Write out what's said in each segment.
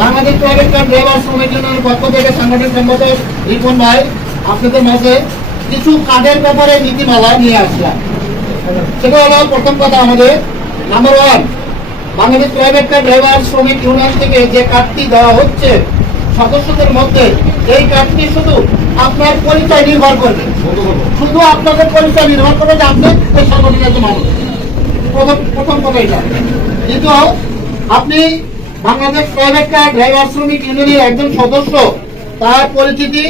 Bangladesh private car driver শ্রমিক ইউনিয়নের পক্ষ থেকে সংগঠন সম্পাদক রিপন ভাই আপনাদের মাঝে কিছু কার্ডের ব্যাপারে নীতিমালা নিয়ে আসলাম। সেটা হলো প্রথম কথা, আমাদের number 1, Bangladesh private car driver শ্রমিক ইউনিয়ন থেকে যে কার্ডটি দেওয়া হচ্ছে সদস্যদের মধ্যে, এই কার্ডটি শুধু আপনার পরিচয় নির্ভর করবে, শুধু আপনাদের পরিচয় নির্ভর করবে যে আপনি এই সংগঠনের একজন মানুষ। প্রথম কথা এটা। কিন্তু আপনি বাংলাদেশ প্রাইভেট কার ড্রাইভার শ্রমিক ইউনিয়নের একজন সদস্য, তার পরিচিতি,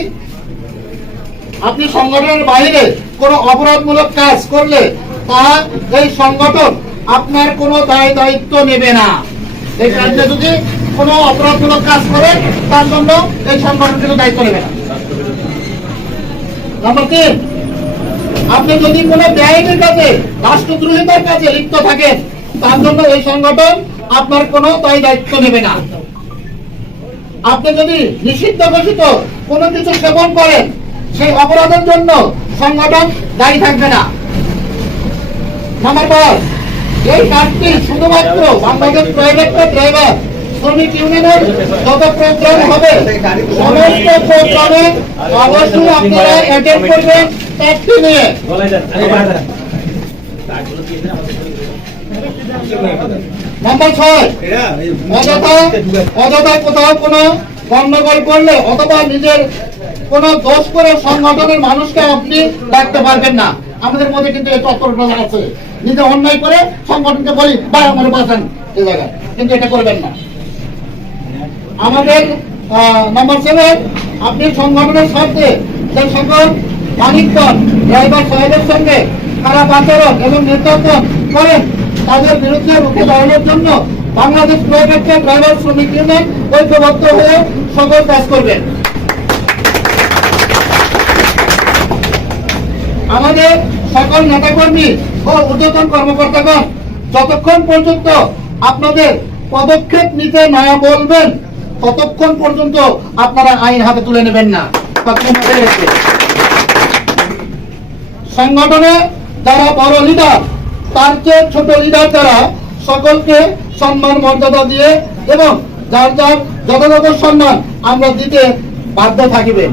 আপনি সংগঠনের বাইরে কোনো অপরাধমূলক কাজ করলে তা এই সংগঠন আপনার কোনো দায় দায়িত্ব নেবে না। এই কাজে যদি কোনো অপরাধমূলক কাজ করে তার জন্য এই সংগঠন কিন্তু দায়িত্ব নেবে না। নাম্বার 3, আপনি যদি কোনো বেআইনি কাজে, রাষ্ট্রদ্রোহিতার কাজে লিপ্ত থাকেন তার জন্য এই সংগঠন আপনার কোনো দায় দায়িত্ব নেবে না। আপনি যদি নিষিদ্ধ ঘোষিত কোনো কিছু সেবন করেন সেই অপরাধের জন্য সংগঠন দায়ী থাকবে না। নাম্বার 5, এই কাজটি শুধুমাত্র বাংলাদেশ প্রাইভেট কার ড্রাইভার শ্রমিক ইউনিয়নের যত প্রোগ্রাম হবে সমস্ত প্রোগ্রামে অবশ্যই আপনারা অ্যাটেন্ড করবেন কাজটি নিয়ে। নাম্বার 6, অযথা কোথাও কোনো গন্ডগোল করলে অথবা নিজের কোন দোষ করে সংগঠনের মানুষকে আপনি ডাকতে পারবেন না। আমাদের মধ্যে কিন্তু এই তৎপরতা আছে, নিজে অন্যায় করে সংগঠনকে বলি ভাই আমার বাঁচান, এই জায়গায় কিন্তু এটা করবেন না। আমাদের নাম্বার 7, আপনি সংগঠনের স্বার্থে যে সকল মালিকগণ ড্রাইভার সাহেবের সঙ্গে খারাপ আচরণ এবং নির্যাতন করেন তাদের বিরুদ্ধে রুখে দাঁড়ানোর জন্য বাংলাদেশ প্রাইভেট কার ড্রাইভার শ্রমিক ইউনিয়ন ঐক্যবদ্ধ হয়ে সকল কাজ করবেন। আমাদের সকল নেতাকর্মী ও ঊর্ধ্বতন কর্মকর্তাগণ যতক্ষণ পর্যন্ত আপনাদের পদক্ষেপ নিতে না বলবেন ততক্ষণ পর্যন্ত আপনারা আইন হাতে তুলে নেবেন না। সংগঠনে যারা বড় লিডার তার চেয়ে ছোট লিডার যারা সকলকে সম্মান মর্যাদা দিয়ে এবং যার যার যথাযথ সম্মান আমরা দিতে বাধ্য থাকিবেন।